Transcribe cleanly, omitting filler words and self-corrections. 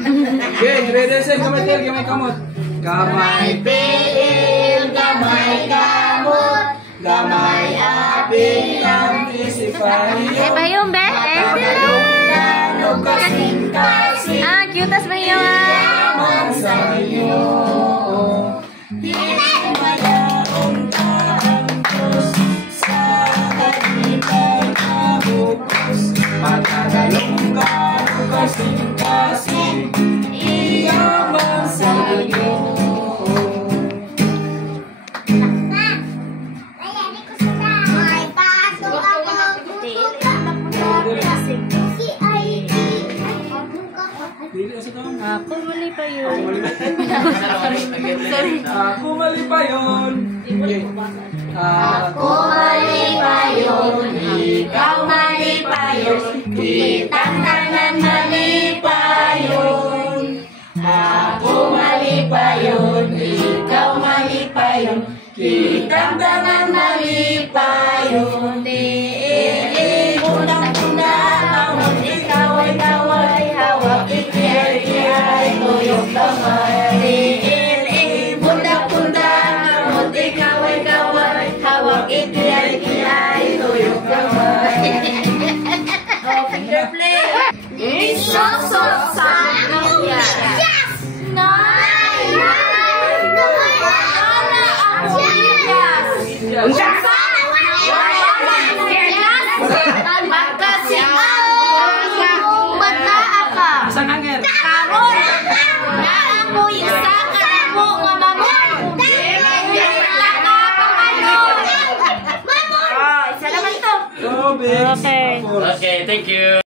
Okay, ready sa kamay tayo, kamay kamot. Kamay tiil, kamay kamot, kamay aping ang isipay. Eh, bayong be? Kasing-kasing. Ah, cute as bayong ah. Yaman sa iyo. Di malaong taang Diyos sa halipay na bukos. Pagkagalong ka, kasing-kasing, iyaman sa iyo. Ako mali pa yun. Sorry. Ako mali pa yun. Ako mali pa yun. Ikaw mali pa yun. Kitang tanan mali pa yun. Ako mali pa yun. Ikaw mali pa yun. Kitang tanan mali pa yun. Unang-una kamot ikaw ay kaway. Hawak ikiyay tuyok damay. Pundak-pundak kamot ikaw ay kaway. Hawak ikiyay tuyok damay. Okay, play. Isok-sok sa kanya. Yes! Nine! Wala ako yes! Okay, thank you.